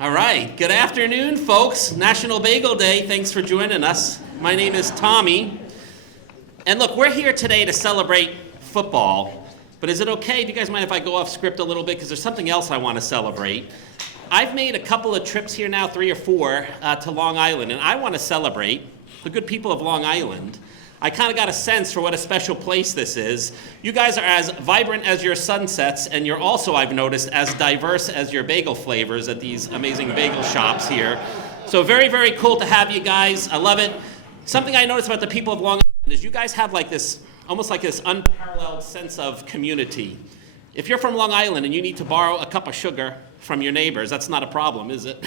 All right, good afternoon, folks. National Bagel Day. Thanks for joining us. My name is Tommy. And look, we're here today to celebrate football. But is it okay? Do you guys mind if I go off script a little bit? Because there's something else I want to celebrate. I've made a couple of trips here now, 3 or 4, to Long Island, and I want to celebrate the good people of Long Island. I kind of got a sense for what a special place this is. You guys are as vibrant as your sunsets, and you're also, I've noticed, as diverse as your bagel flavors at these amazing bagel shops here. So very, very cool to have you guys. I love it. Something I noticed about the people of Long Island is you guys have like this, almost like this unparalleled sense of community. If you're from Long Island and you need to borrow a cup of sugar from your neighbors, that's not a problem, is it?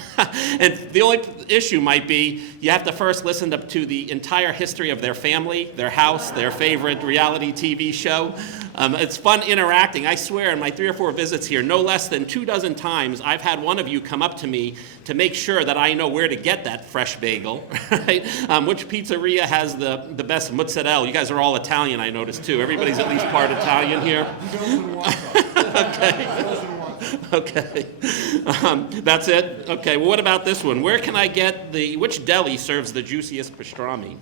And the only issue might be you have to first listen to the entire history of their family, their house, their favorite reality TV show. It's fun interacting. I swear in my 3 or 4 visits here, no less than 24 times, I've had one of you come up to me to make sure that I know where to get that fresh bagel, right? Which pizzeria has the best mozzarella? You guys are all Italian, I noticed, too. Everybody's at least part Italian here. Okay. That's it? Okay, well, what about this one? Where can I get which deli serves the juiciest pastrami?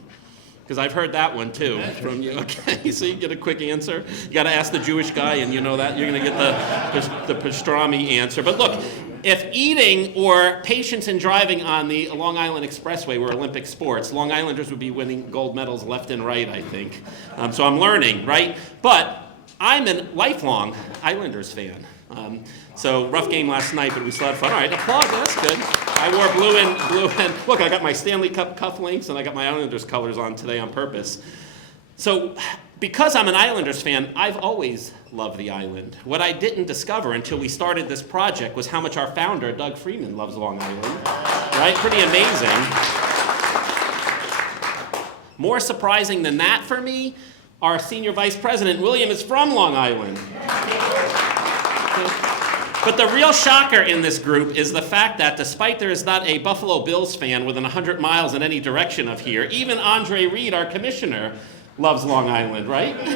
Because I've heard that one, too, from you. Okay, so you get a quick answer. You got to ask the Jewish guy, and you know that. You're going to get the pastrami answer. But look, if eating or patience in driving on the Long Island Expressway were Olympic sports, Long Islanders would be winning gold medals left and right, I think. So I'm learning, right? But I'm a lifelong Islanders fan. So rough game last night, but we still had fun. All right, applause, that's good. I wore blue and look, I got my Stanley Cup cufflinks and I got my Islanders colors on today on purpose. So because I'm an Islanders fan, I've always loved the island. What I didn't discover until we started this project was how much our founder, Doug Freeman, loves Long Island. Right? Pretty amazing. More surprising than that for me, our senior vice president, William, is from Long Island. But the real shocker in this group is the fact that despite there is not a Buffalo Bills fan within 100 miles in any direction of here, even Andre Reed, our commissioner, loves Long Island, right? And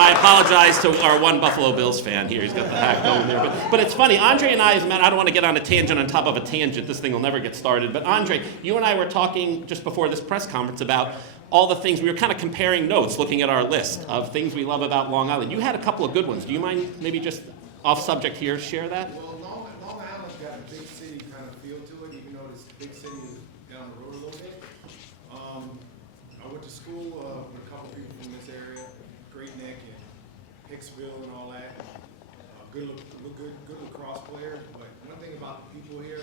I apologize to our one Buffalo Bills fan here. He's got the hack going there. But it's funny. Andre and I have met. I don't want to get on a tangent on top of a tangent. This thing will never get started. But Andre, you and I were talking just before this press conference about all the things. We were kind of comparing notes, looking at our list of things we love about Long Island. You had a couple of good ones. Do you mind maybe just off subject here, share that? Well, Long Island's got a big city kind of feel to it, even though this big city is down the road a little bit. I went to school with a couple people from this area, Great Neck and Hicksville and all that. Good lacrosse players, but one thing about the people here,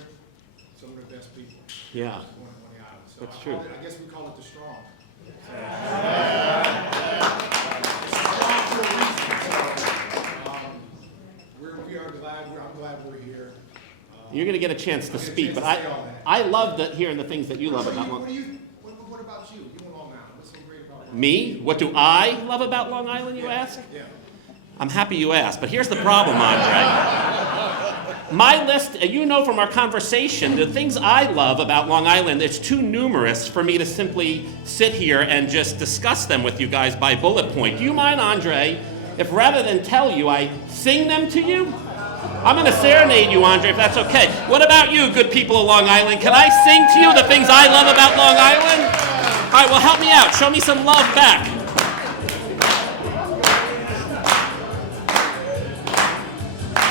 some of the best people. Yeah. On the island. So That's true. I guess we call it the strong. I'm glad we're here. You're going to get a chance to speak, but I love hearing the things that you love about Long Island. What about you? You in Long Island. What's so great about Long Island? Me? What do I love about Long Island, you ask? Yeah. I'm happy you asked, but here's the problem, Andre. My list, you know from our conversation, the things I love about Long Island, it's too numerous for me to simply sit here and just discuss them with you guys by bullet point. Do you mind, Andre, if rather than tell you, I sing them to you? I'm going to serenade you, Andre, if that's okay. What about you, good people of Long Island? Can I sing to you the things I love about Long Island? All right, well, help me out. Show me some love back.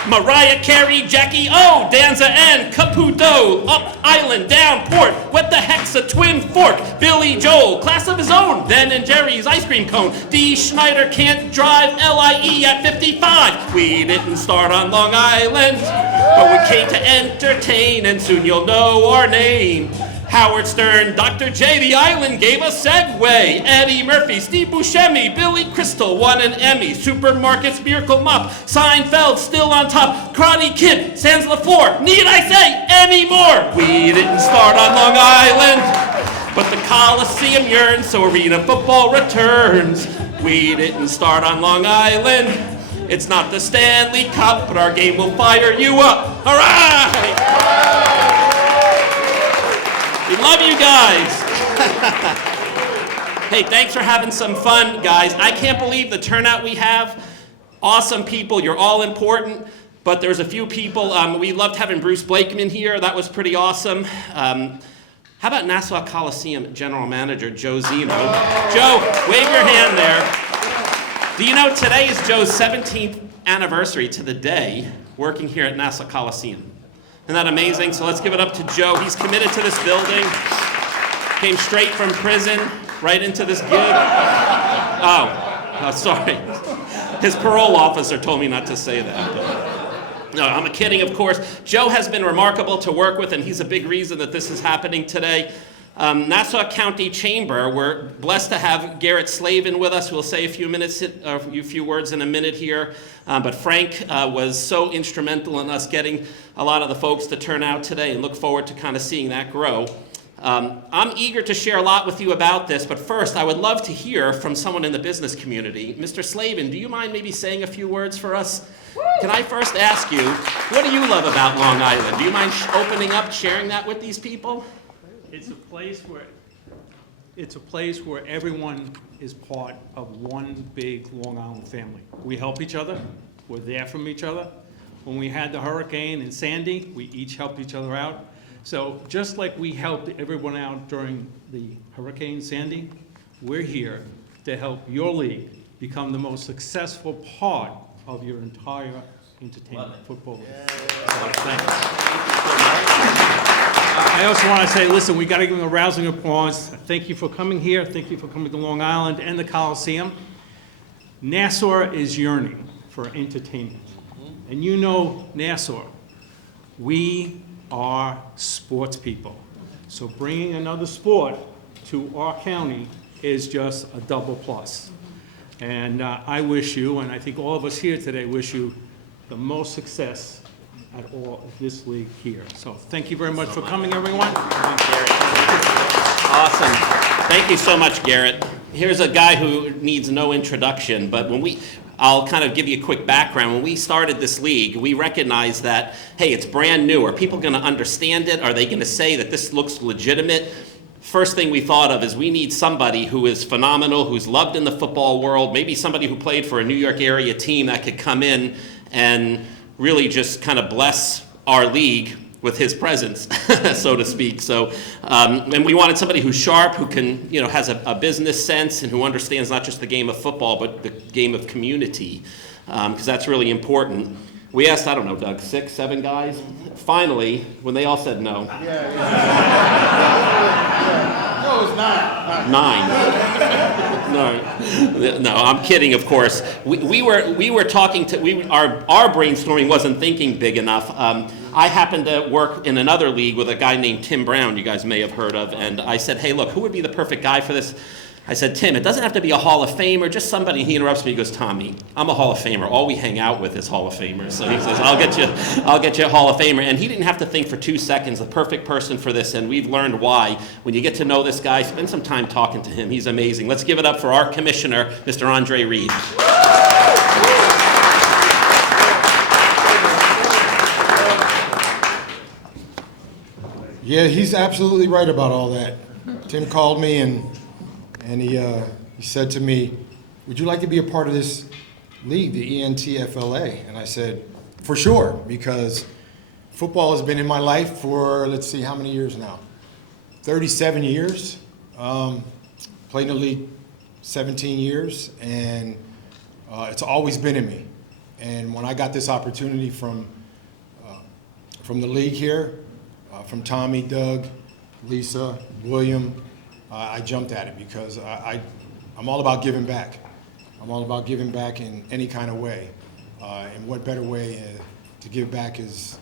Mariah Carey, Jackie O, Danza and Caputo, Up Island, Down Port, What the Heck's a Twin Fork, Billy Joel, Class of His Own, Ben and Jerry's Ice Cream Cone, D. Schneider Can't Drive LIE at 55. We didn't start on Long Island, but we came to entertain, and soon you'll know our name. Howard Stern, Dr. J, The Island gave a segue. Eddie Murphy, Steve Buscemi, Billy Crystal won an Emmy. Supermarket's Miracle Mop, Seinfeld still on top. Karate Kid, Sans LaFleur, need I say any more? We didn't start on Long Island, but the Coliseum yearns, so arena football returns. We didn't start on Long Island. It's not the Stanley Cup, but our game will fire you up. All right! We love you guys. Hey, thanks for having some fun, guys. I can't believe the turnout we have. Awesome people. You're all important. But there's a few people, we loved having Bruce Blakeman here. That was pretty awesome. How about Nassau Coliseum General Manager Joe Zeno? Joe, wave your hand there. Do you know today is Joe's 17th anniversary to the day working here at Nassau Coliseum? Isn't that amazing? So let's give it up to Joe. He's committed to this building. Came straight from prison, right into this gig. Oh, sorry. His parole officer told me not to say that. But no, I'm kidding, of course. Joe has been remarkable to work with, and he's a big reason that this is happening today. Nassau County Chamber, we're blessed to have Garrett Slavin with us. We'll say a few words in a minute here. But Frank was so instrumental in us getting a lot of the folks to turn out today, and look forward to kind of seeing that grow. I'm eager to share a lot with you about this, but first I would love to hear from someone in the business community. Mr. Slavin, do you mind maybe saying a few words for us? Can I first ask you, what do you love about Long Island? Do you mind opening up, sharing that with these people? It's a place where everyone is part of one big Long Island family. We help each other. We're there from each other. When we had the hurricane and Sandy, we each helped each other out. So just like we helped everyone out during the Hurricane Sandy, we're here to help your league become the most successful part of your entire entertainment football league. So, thanks. I also want to say, listen, we got to give them a rousing applause. Thank you for coming here. Thank you for coming to Long Island and the Coliseum. Nassau is yearning for entertainment. And you know Nassau, we are sports people. So bringing another sport to our county is just a double plus. And I wish you, and I think all of us here today wish you the most success at all of this league here. So thank you very much for coming, everyone. Awesome. Thank you so much, Garrett. Here's a guy who needs no introduction, but I'll kind of give you a quick background. When we started this league, we recognized that, hey, it's brand new. Are people going to understand it? Are they going to say that this looks legitimate? First thing we thought of is we need somebody who is phenomenal, who's loved in the football world, maybe somebody who played for a New York area team that could come in and really just kind of bless our league with his presence, so to speak. So, and we wanted somebody who's sharp, who can, has a business sense, and who understands not just the game of football, but the game of community, because that's really important. We asked, I don't know, Doug, 6, 7 guys. Finally, when they all said no. Yeah. No, it's not. 9. No, I'm kidding, of course. We were talking to, our brainstorming wasn't thinking big enough. I happened to work in another league with a guy named Tim Brown, you guys may have heard of, and I said, hey, look, who would be the perfect guy for this? I said, Tim, it doesn't have to be a Hall of Famer, just somebody. He interrupts me, he goes, Tommy, I'm a Hall of Famer. All we hang out with is Hall of Famers. So he says, I'll get you a Hall of Famer. And he didn't have to think for 2 seconds, the perfect person for this, and we've learned why. When you get to know this guy, spend some time talking to him. He's amazing. Let's give it up for our commissioner, Mr. Andre Reed. Yeah, he's absolutely right about all that. Tim called me and he said to me, would you like to be a part of this league, the ENTFLA? And I said, for sure, because football has been in my life for, let's see, how many years now? 37 years. Played in the league 17 years, and it's always been in me. And when I got this opportunity from the league here, from Tommy, Doug, Lisa, William, I jumped at it because I'm all about giving back. I'm all about giving back in any kind of way. And what better way to give back is,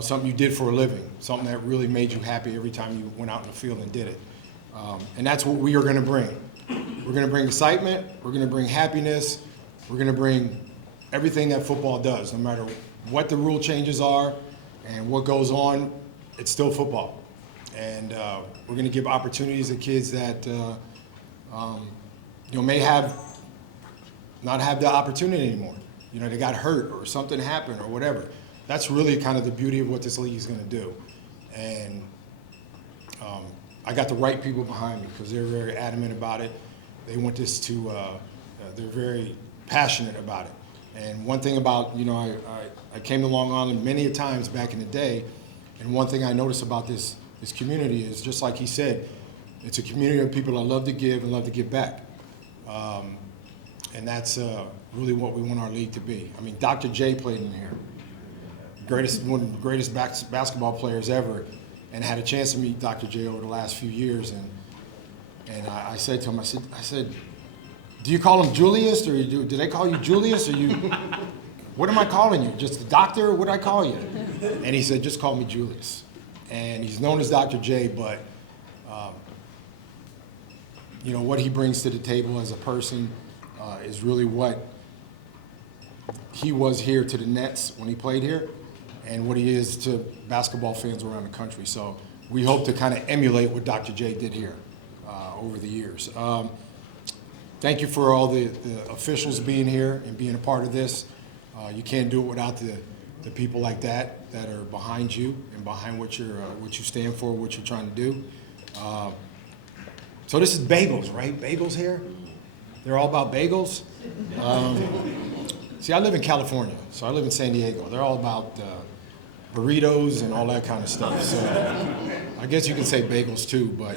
something you did for a living, something that really made you happy every time you went out in the field and did it. And that's what we are going to bring. We're going to bring excitement. We're going to bring happiness. We're going to bring everything that football does, no matter what the rule changes are and what goes on, it's still football. And we're going to give opportunities to kids that may not have the opportunity anymore. They got hurt or something happened or whatever. That's really kind of the beauty of what this league is going to do. And I got the right people behind me because they're very adamant about it. They want this to, they're very passionate about it. And one thing about, I came to Long Island many a times back in the day, and one thing I noticed about this community is, just like he said, it's a community of people that love to give and love to give back. And that's really what we want our league to be. I mean, Dr. J played in here, one of the greatest basketball players ever, and I had a chance to meet Dr. J over the last few years. And I said to him, I said, do you call him Julius, or do they call you Julius, or what am I calling you? Just the doctor? What do I call you? And he said, just call me Julius. And he's known as Dr. J, but what he brings to the table as a person is really what he was here to the Nets when he played here, and what he is to basketball fans around the country. So we hope to kind of emulate what Dr. J did here over the years. Thank you for all the officials being here and being a part of this. You can't do it without the people like that are behind you and behind what you stand for, what you're trying to do. So this is bagels, right? Bagels here? They're all about bagels. See, I live in California, so I live in San Diego. They're all about burritos and all that kind of stuff. So I guess you can say bagels too, but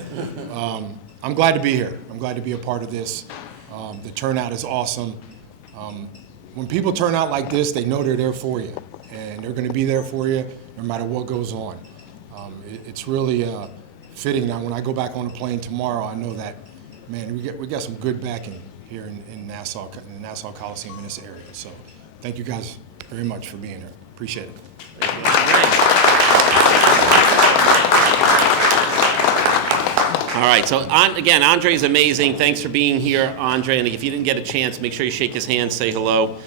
I'm glad to be here. I'm glad to be a part of this. The turnout is awesome. When people turn out like this, they know they're there for you, and they're going to be there for you no matter what goes on. It's really fitting. Now, when I go back on the plane tomorrow, I know that, man, we got some good backing here in Nassau, in the Nassau Coliseum in this area. So thank you guys very much for being here. Appreciate it. All right, so again, Andre's amazing. Thanks for being here, Andre. And if you didn't get a chance, make sure you shake his hand, say hello.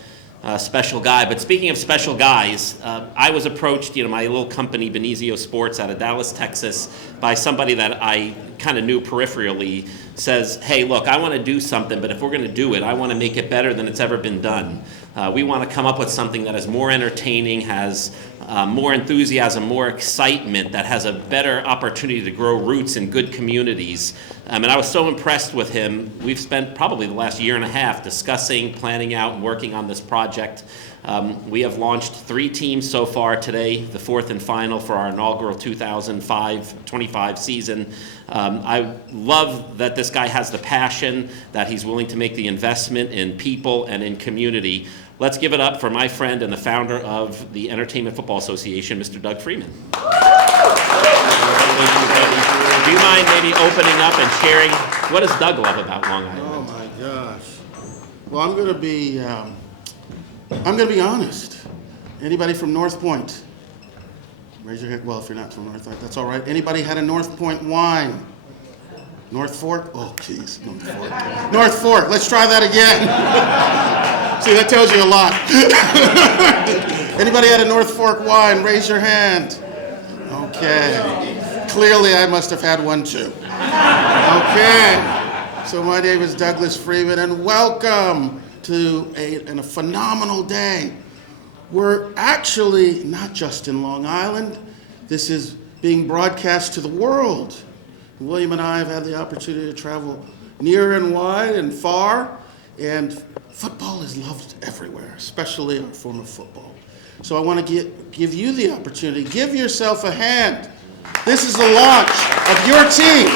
Special guy. But speaking of special guys, I was approached, my little company, Benizio Sports, out of Dallas, Texas, by somebody that I kind of knew peripherally, says, hey, look, I want to do something, but if we're going to do it, I want to make it better than it's ever been done. We want to come up with something that is more entertaining, has more enthusiasm, more excitement, that has a better opportunity to grow roots in good communities. And I was so impressed with him. We've spent probably the last year and a half discussing, planning out, and working on this project. We have launched 3 teams so far today, the 4th and final for our inaugural 2025 season. I love that this guy has the passion, that he's willing to make the investment in people and in community. Let's give it up for my friend and the founder of the Entertainment Football Association, Mr. Doug Freeman. Do you mind maybe opening up and sharing, what does Doug love about Long Island? Oh my gosh. Well, I'm going to be honest. Anybody from North Point? Raise your hand. Well, if you're not from North Point, that's all right. Anybody had a North Point wine? North Fork? Oh, geez, North Fork. North Fork. Let's try that again. See, that tells you a lot. Anybody had a North Fork wine? Raise your hand. Okay. Clearly, I must have had one too. Okay. So my name is Douglas Freeman, and welcome to a phenomenal day. We're actually not just in Long Island. This is being broadcast to the world. William and I have had the opportunity to travel near and wide and far, and football is loved everywhere, especially our form of football. So I want to give you the opportunity. Give yourself a hand. This is the launch of your team.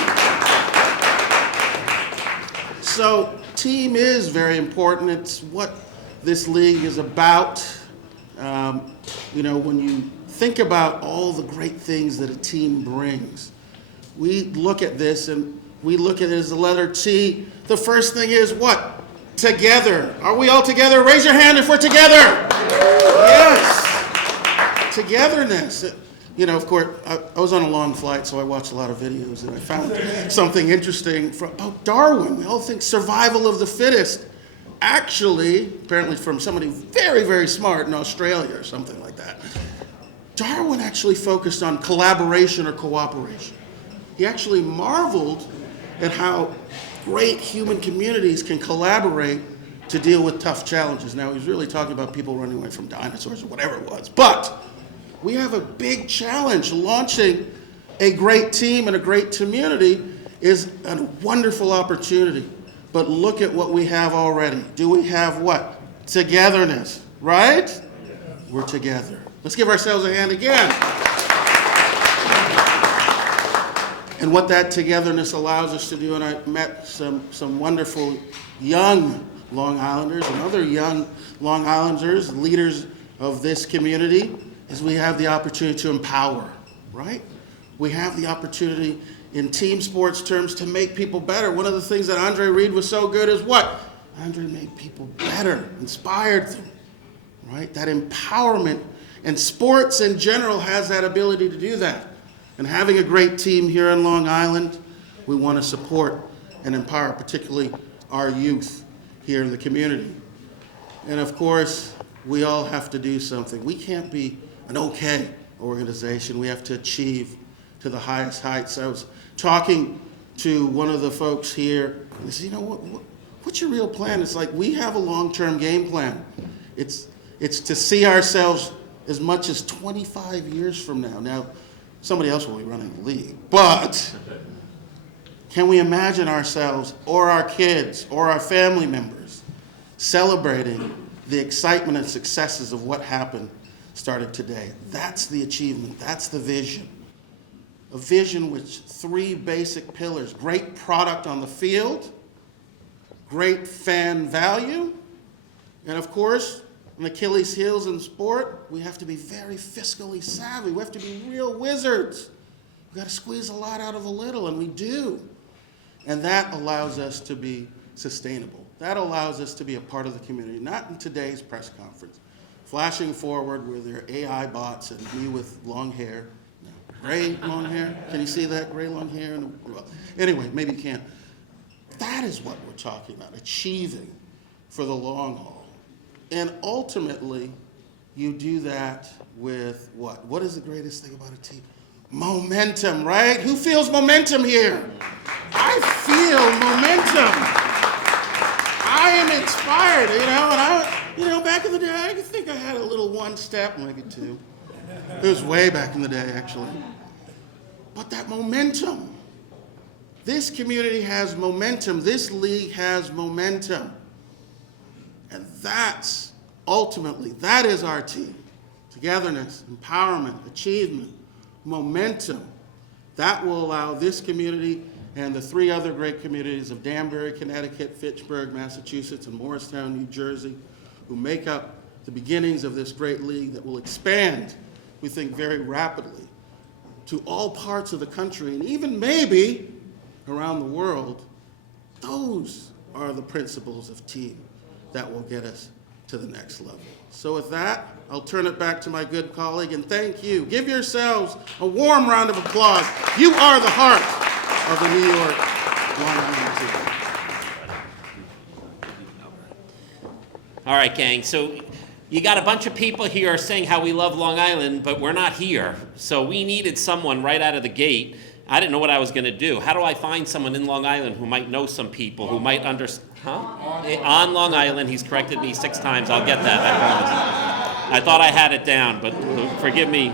So team is very important. It's what this league is about. When you think about all the great things that a team brings, we look at this and we look at it as the letter T. The first thing is what? Together. Are we all together? Raise your hand if we're together. Yes. Togetherness. Of course, I was on a long flight, so I watched a lot of videos, and I found something interesting about Darwin. We all think survival of the fittest. Actually, apparently from somebody very, very smart in Australia or something like that, Darwin actually focused on collaboration or cooperation. He actually marveled at how great human communities can collaborate to deal with tough challenges. Now, he's really talking about people running away from dinosaurs or whatever it was. But we have a big challenge. Launching a great team and a great community is a wonderful opportunity. But look at what we have already. Do we have what? Togetherness, right? We're together. Let's give ourselves a hand again. And what that togetherness allows us to do, and I met some wonderful young Long Islanders and other young Long Islanders, leaders of this community, is we have the opportunity to empower, right? We have the opportunity in team sports terms to make people better. One of the things that Andre Reed was so good is what? Andre made people better, inspired them, right? That empowerment, and sports in general has that ability to do that. And having a great team here in Long Island, we want to support and empower particularly our youth here in the community. And of course, we all have to do something. We can't be an okay organization. We have to achieve to the highest heights. I was talking to one of the folks here, and they said, you know, what's your real plan? It's like, we have a long-term game plan. It's to see ourselves as much as 25 years from now. Now, somebody else will be running the league, but can we imagine ourselves or our kids or our family members celebrating the excitement and successes of what happened started today? That's the achievement. That's the vision. A vision with 3 basic pillars: great product on the field, great fan value, and of course, an Achilles heels in sport, we have to be very fiscally savvy. We have to be real wizards. We've got to squeeze a lot out of a little, and we do. And that allows us to be sustainable. That allows us to be a part of the community, not in today's press conference, flashing forward with their AI bots and me with long hair. No, gray long hair. Can you see that gray long hair? Well, anyway, maybe you can't. That is what we're talking about, achieving for the long haul. And ultimately, you do that with what? What is the greatest thing about a team? Momentum, right? Who feels momentum here? I feel momentum. I am inspired, and back in the day, I think I had a little 1 step, maybe 2. It was way back in the day, actually. But that momentum. This community has momentum. This league has momentum. And that's ultimately, that is our team. Togetherness, empowerment, achievement, momentum. That will allow this community and the 3 other great communities of Danbury, Connecticut, Fitchburg, Massachusetts, and Morristown, New Jersey, who make up the beginnings of this great league that will expand, we think, very rapidly to all parts of the country and even maybe around the world. Those are the principles of team that will get us to the next level. So with that, I'll turn it back to my good colleague, and thank you. Give yourselves a warm round of applause. You are the heart of the New York Long Island team. All right, gang, so you got a bunch of people here saying how we love Long Island, but we're not here. So we needed someone right out of the gate. I didn't know what I was going to do. How do I find someone in Long Island who might know some people, who might understand? On Long Island. He's corrected me 6 times. I'll get that, I promise. I thought I had it down, but forgive me.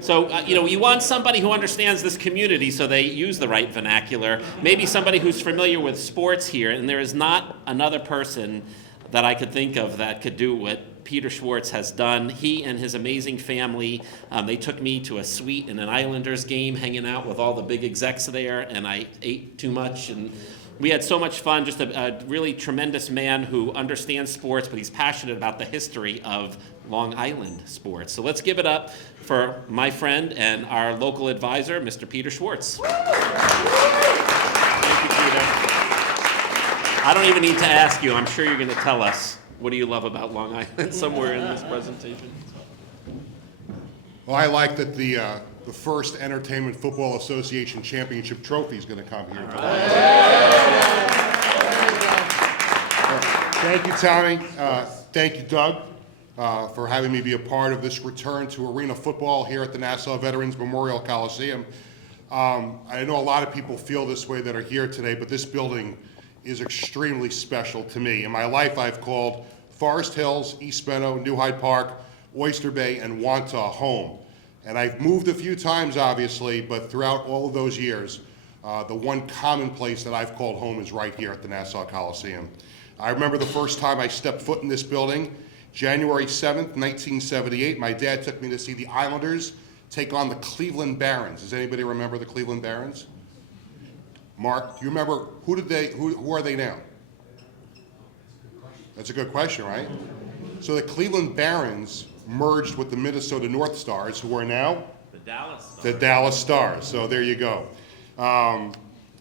So, you want somebody who understands this community so they use the right vernacular. Maybe somebody who's familiar with sports here, and there is not another person that I could think of that could do what Peter Schwartz has done. He and his amazing family, they took me to a suite in an Islanders game, hanging out with all the big execs there, and I ate too much, and we had so much fun. Just a really tremendous man who understands sports, but he's passionate about the history of Long Island sports. So let's give it up for my friend and our local advisor, Mr. Peter Schwartz. Thank you, Peter. I don't even need to ask you. I'm sure you're going to tell us, what do you love about Long Island somewhere in this presentation? Well, I like that the first Entertainment Football Association Championship trophy is going to come here. Thank you, Tommy. Thank you, Doug, for having me be a part of this return to arena football here at the Nassau Veterans Memorial Coliseum. I know a lot of people feel this way that are here today, but this building is extremely special to me. In my life, I've called Forest Hills, East Meadow, New Hyde Park, Oyster Bay, and Wantagh home. And I've moved a few times, obviously, but throughout all of those years, the one common place that I've called home is right here at the Nassau Coliseum. I remember the first time I stepped foot in this building, January 7th, 1978. My dad took me to see the Islanders take on the Cleveland Barons. Does anybody remember the Cleveland Barons? Mark, do you remember, who are they now? That's a good question, right? So the Cleveland Barons merged with the Minnesota North Stars, who are now? The Dallas Stars. The Dallas Stars. So there you go.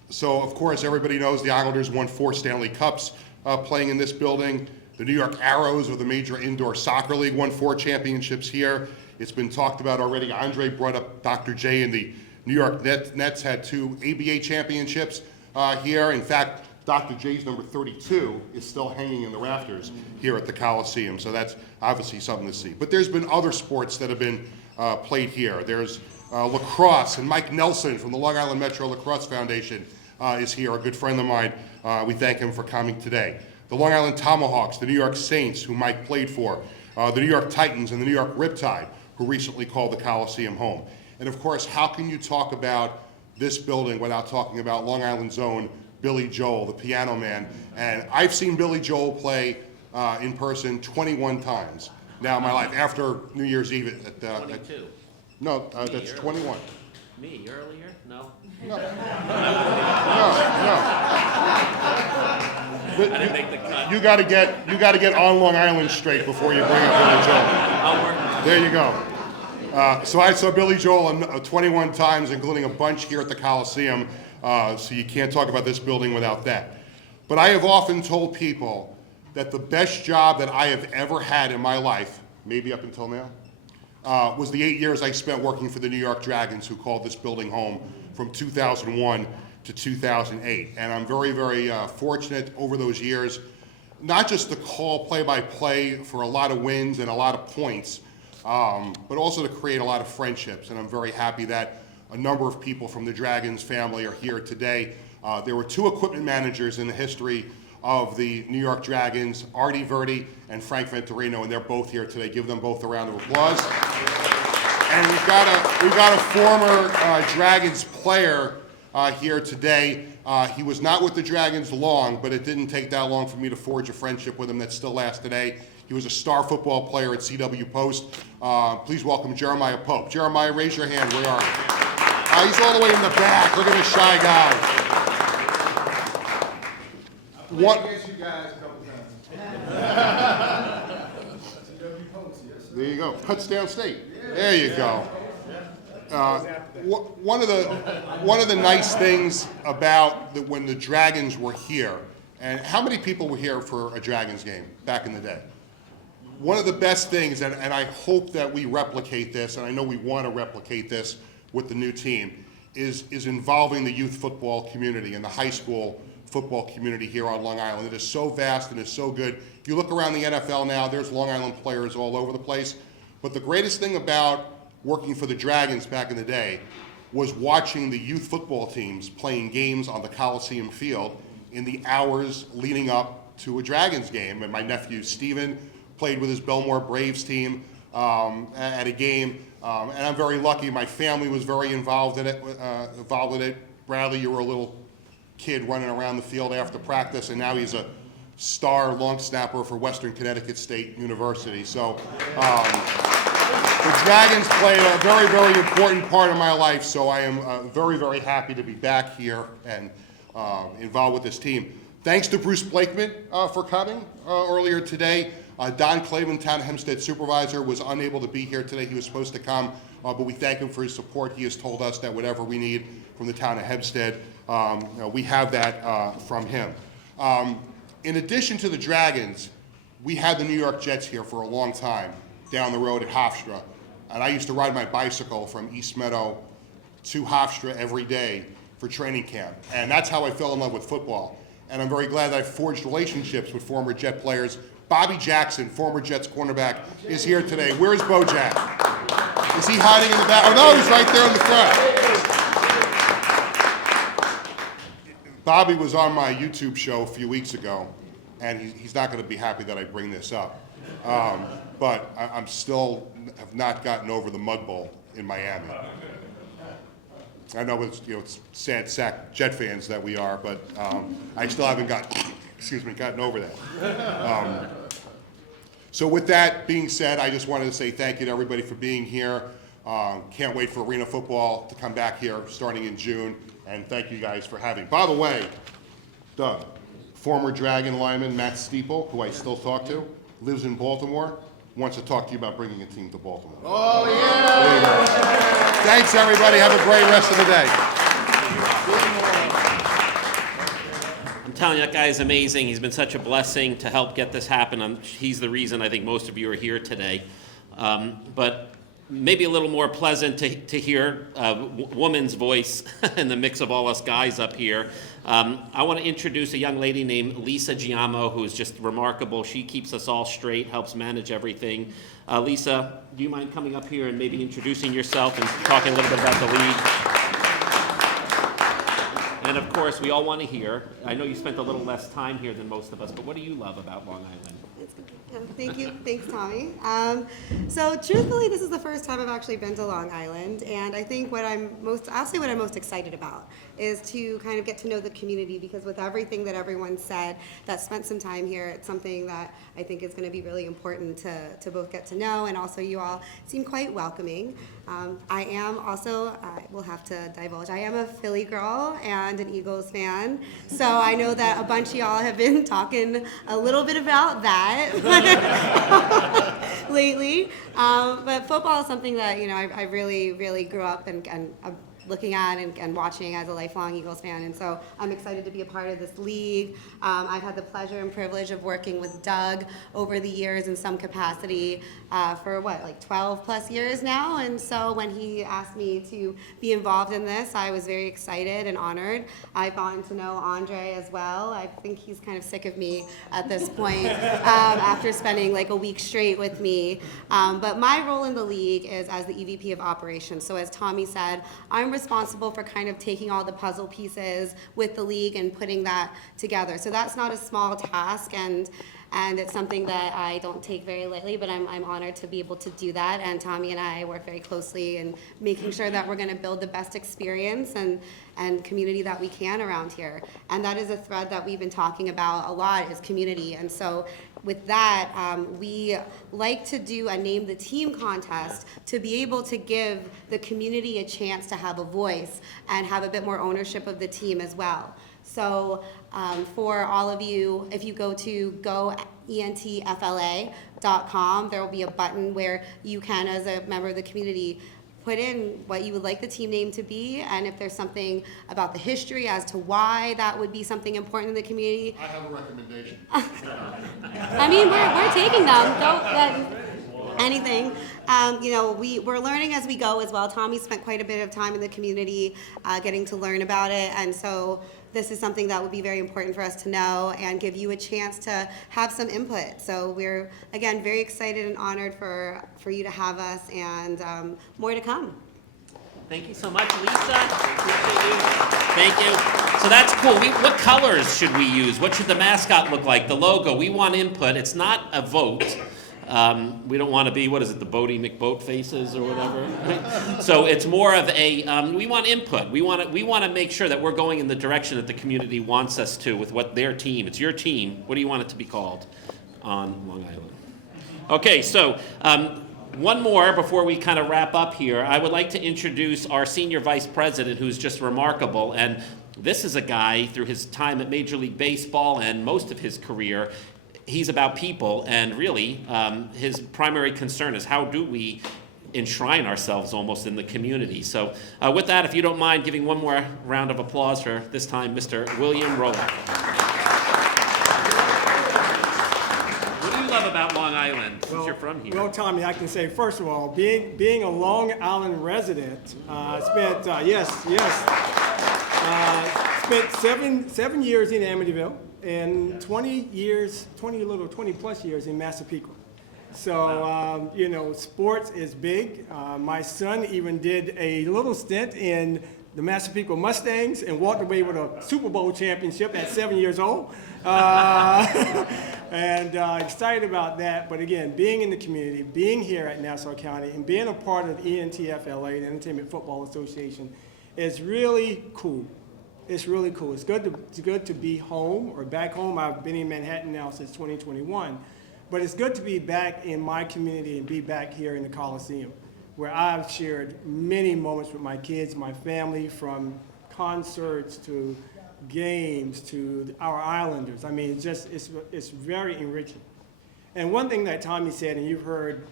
So of course, everybody knows the Islanders won 4 Stanley Cups playing in this building. The New York Arrows of the Major Indoor Soccer League won 4 championships here. It's been talked about already. Andre brought up Dr. J, and the New York Nets had 2 ABA championships here. In fact, Dr. J's number 32 is still hanging in the rafters here at the Coliseum, so that's obviously something to see. But there's been other sports that have been played here. There's lacrosse, and Mike Nelson from the Long Island Metro Lacrosse Foundation is here, a good friend of mine. We thank him for coming today. The Long Island Tomahawks, the New York Saints, who Mike played for, the New York Titans, and the New York Riptide, who recently called the Coliseum home. And of course, how can you talk about this building without talking about Long Island's own Billy Joel, the piano man? And I've seen Billy Joel play in person 21 times now in my life, after New Year's Eve at 22. no, that's earlier. 21. Me, earlier? No? No. I didn't make the cut. You got to get on Long Island straight before you bring up Billy Joel. I'll work. There you go. So I saw Billy Joel 21 times, including a bunch here at the Coliseum. So you can't talk about this building without that. But I have often told people that the best job that I have ever had in my life, maybe up until now, was the 8 years I spent working for the New York Dragons, who called this building home from 2001 to 2008. And I'm very, very fortunate over those years, not just to call play-by-play for a lot of wins and a lot of points, but also to create a lot of friendships. And I'm very happy that a number of people from the Dragons family are here today. There were 2 equipment managers in the history of the New York Dragons, Artie Verdi and Frank Venturino, and they're both here today. Give them both a round of applause. And we've got a former Dragons player here today. He was not with the Dragons long, but it didn't take that long for me to forge a friendship with him that still lasts today. He was a star football player at CW Post. Please welcome Jeremiah Pope. Jeremiah, raise your hand. Where are you? He's all the way in the back. Look at this shy guy. I played against you guys a couple times. CW Post, yes, sir. There you go. Touchdown State. There you go. One of the nice things about when the Dragons were here, and how many people were here for a Dragons game back in the day? One of the best things, and I hope that we replicate this, and I know we want to replicate this with the new team, is involving the youth football community and the high school football community here on Long Island. It is so vast and is so good. If you look around the NFL now, there's Long Island players all over the place. But the greatest thing about working for the Dragons back in the day was watching the youth football teams playing games on the Coliseum field in the hours leading up to a Dragons game. And my nephew Steven played with his Belmore Braves team at a game. And I'm very lucky. My family was very involved in it. Bradley, you were a little kid running around the field after practice, and now he's a star long snapper for Western Connecticut State University. So the Dragons played a very, very important part of my life, so I am very, very happy to be back here and involved with this team. Thanks to Bruce Blakeman for coming earlier today. Don Clavin, Town of Hempstead Supervisor, was unable to be here today. He was supposed to come, but we thank him for his support. He has told us that whatever we need from the Town of Hempstead, we have that from him. In addition to the Dragons, we had the New York Jets here for a long time down the road at Hofstra. And I used to ride my bicycle from East Meadow to Hofstra every day for training camp. And that's how I fell in love with football. And I'm very glad that I forged relationships with former Jet players. Bobby Jackson, former Jets cornerback, is here today. Where's Bojack? Is he hiding in the back? Oh no, he's right there in the front. Bobby was on my YouTube show a few weeks ago, and he's not going to be happy that I bring this up. But I'm still have not gotten over the mud bowl in Miami. I know it's sad sack Jet fans that we are, but I still haven't got excuse me, gotten over that. So with that being said, I just wanted to say thank you to everybody for being here. Can't wait for arena football to come back here starting in June, and thank you guys for having. By the way, Doug, former Dragon lineman Matt Steeple, who I still talk to, lives in Baltimore, wants to talk to you about bringing a team to Baltimore. Oh, yeah! Thanks, everybody. Have a great rest of the day. I'm telling you, that guy is amazing. He's been such a blessing to help get this happen. He's the reason I think most of you are here today. But maybe a little more pleasant to hear a woman's voice in the mix of all us guys up here. I want to introduce a young lady named Lisa Giamo, who is just remarkable. She keeps us all straight, helps manage everything. Lisa, do you mind coming up here and maybe introducing yourself and talking a little bit about the league? And of course, we all want to hear, I know you spent a little less time here than most of us, but what do you love about Long Island? Thank you. Thanks, Tommy. So truthfully, this is the first time I've actually been to Long Island, and I think I'll say what I'm most excited about is to kind of get to know the community, because with everything that everyone said that spent some time here, it's something that I think is going to be really important to both get to know, and also you all seem quite welcoming. I am also, we'll have to divulge, I am a Philly girl and an Eagles fan, so I know that a bunch of y'all have been talking a little bit about that lately, but football is something that, you know, I really, really grew up and looking at and watching as a lifelong Eagles fan, and so I'm excited to be a part of this league. I've had the pleasure and privilege of working with Doug over the years in some capacity for like 12 plus years now, and so when he asked me to be involved in this, I was very excited and honored. I've gotten to know Andre as well. I think he's kind of sick of me at this point after spending like a week straight with me, but my role in the league is as the EVP of operations. So as Tommy said, I'm responsible for kind of taking all the puzzle pieces with the league and putting that together. So that's not a small task, and it's something that I don't take very lightly, but I'm honored to be able to do that. And Tommy and I work very closely in making sure that we're going to build the best experience and community that we can around here. And that is a thread that we've been talking about a lot, is community. And so with that, we like to do a Name the Team contest to be able to give the community a chance to have a voice and have a bit more ownership of the team as well. So for all of you, if you go to ENTFLA.com, there will be a button where you can, as a member of the community, put in what you would like the team name to be, and if there's something about the history as to why that would be something important in the community. I have a recommendation. I mean, we're taking them. Anything. You know, we're learning as we go as well. Tommy spent quite a bit of time in the community getting to learn about it, and so this is something that would be very important for us to know and give you a chance to have some input. So we're, again, very excited and honored for you to have us, and more to come. Thank you so much, Lisa. Appreciate you. Thank you. So that's cool. What colors should we use? What should the mascot look like? The logo. We want input. It's not a vote. We don't want to be, what is it, the Bodie McBoat faces or whatever. So it's more of a, we want input. We want to make sure that we're going in the direction that the community wants us to with what their team, it's your team. What do you want it to be called on Long Island? Okay, so one more before we kind of wrap up here. I would like to introduce our senior vice president, who's just remarkable. And this is a guy, through his time at Major League Baseball and most of his career, he's about people, and really his primary concern is how do we enshrine ourselves almost in the community. So with that, if you don't mind giving one more round of applause for this time, Mr. William Rolack. What do you love about Long Island since you're from here? Well, Tommy, I can say, first of all, being a Long Island resident, spent seven years in Amityville and 20 plus years in Massapequa. So, you know, sports is big. My son even did a little stint in the Massapequa Mustangs and walked away with a Super Bowl championship at 7 years old. And excited about that. But again, being in the community, being here at Nassau County, and being a part of ENTFLA, the Entertainment Football Association, is really cool. It's really cool. It's good to be home or back home. I've been in Manhattan now since 2021. But it's good to be back in my community and be back here in the Coliseum, where I've shared many moments with my kids, my family, from concerts to games to our Islanders. I mean, it's very enriching. And one thing that Tommy said, and you've heard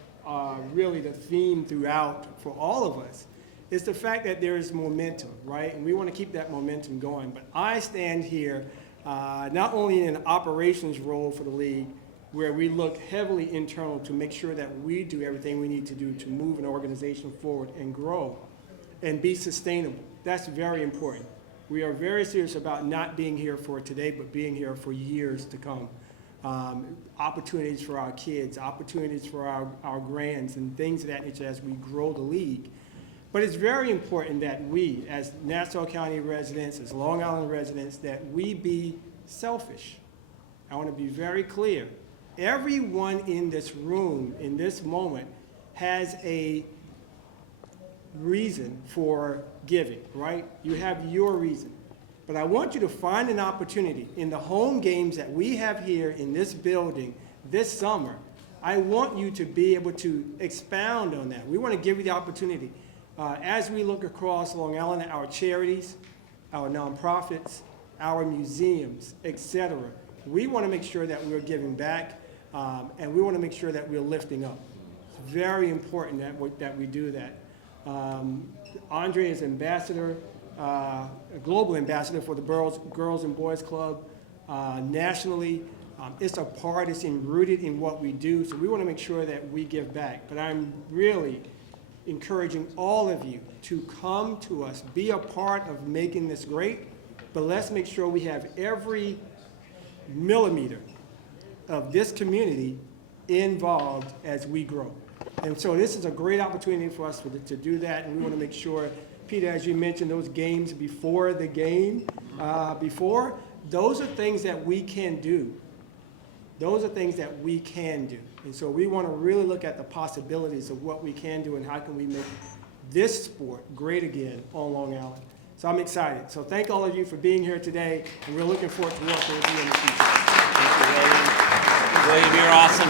really the theme throughout for all of us, is the fact that there is momentum, right? And we want to keep that momentum going. But I stand here not only in an operations role for the league, where we look heavily internal to make sure that we do everything we need to do to move an organization forward and grow and be sustainable. That's very important. We are very serious about not being here for today, but being here for years to come. Opportunities for our kids, opportunities for our grands, and things of that nature as we grow the league. But it's very important that we, as Nassau County residents, as Long Island residents, that we be selfish. I want to be very clear. Everyone in this room, in this moment, has a reason for giving, right? You have your reason. But I want you to find an opportunity in the home games that we have here in this building this summer. I want you to be able to expound on that. We want to give you the opportunity. As we look across Long Island at our charities, our nonprofits, our museums, etc., we want to make sure that we're giving back, and we want to make sure that we're lifting up. It's very important that we do that. Andre is ambassador, a global ambassador for the Girls and Boys Club nationally. It's a part, it's rooted in what we do, so we want to make sure that we give back. But I'm really encouraging all of you to come to us, be a part of making this great, but let's make sure we have every millimeter of this community involved as we grow. And so this is a great opportunity for us to do that, and we want to make sure, Peter, as you mentioned, those games before the game, those are things that we can do. Those are things that we can do. And so we want to really look at the possibilities of what we can do and how can we make this sport great again on Long Island. So I'm excited. So thank all of you for being here today, and we're looking forward to working with you in the future. William, you're awesome.